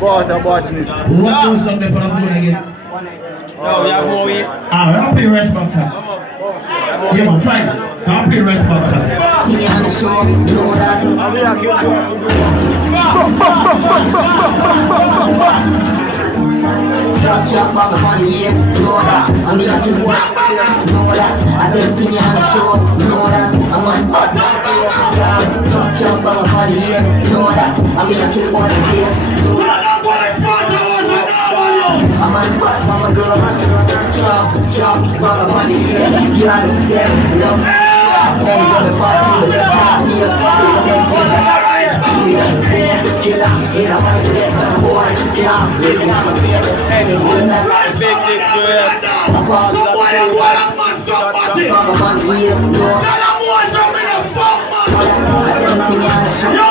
What about this? What goes something for the phone again? No, we have more weed. I'll pay rest box, sir. Yeah, man, fine. I'll pay rest box, sir. Chop on the money, yes, know that. I'm the lucky one, know that. I take thing on the show, know that. I'm on chop on the money, yes, know that. I'm the lucky one, yes. I'm on butt, I'm a girl, I'm a chop on the money, yes. You understand, yo. Any other part to the left, here. Get out, get out, get some boy, get out, get some beer, anyone that likes Big dick, money, yes, no.